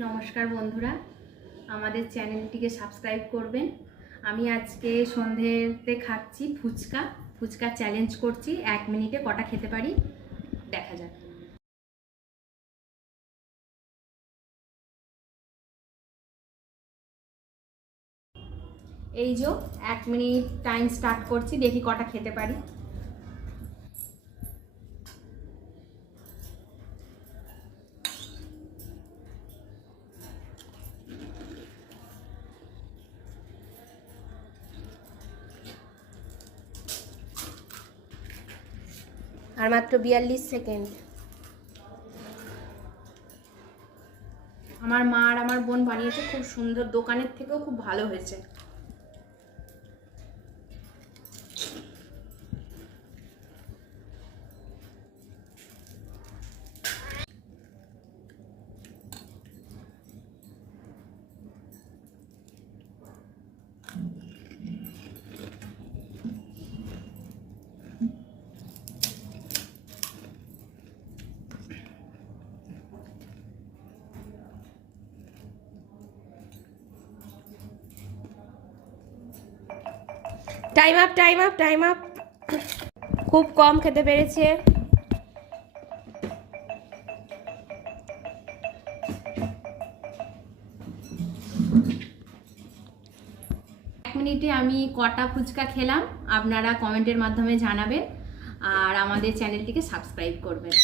নমস্কার বন্ধুরা, আমাদের চ্যানেলটিকে সাবস্ক্রাইব করবেন। আমি আজকে সন্ধ্যেতে খাচ্ছি ফুচকা চ্যালেঞ্জ করছি। 1 মিনিটে কটা খেতে পারি দেখা যাক। এই যে 1 মিনিট টাইম স্টার্ট করছি, দেখি কটা খেতে পারি। আর মাত্র 42 সেকেন্ড। আমার মা আর আমার বোন বানিয়েছে, খুব সুন্দর, দোকানের থেকেও খুব ভালো হয়েছে। Time up. খুব কম খেতে পেরেছে। মিনিটে আমি কটা ফুচকা খেলাম আপনারা কমেন্টের মাধ্যমে জানাবেন, আর আমাদের চ্যানেলটিকে সাবস্ক্রাইব করবেন।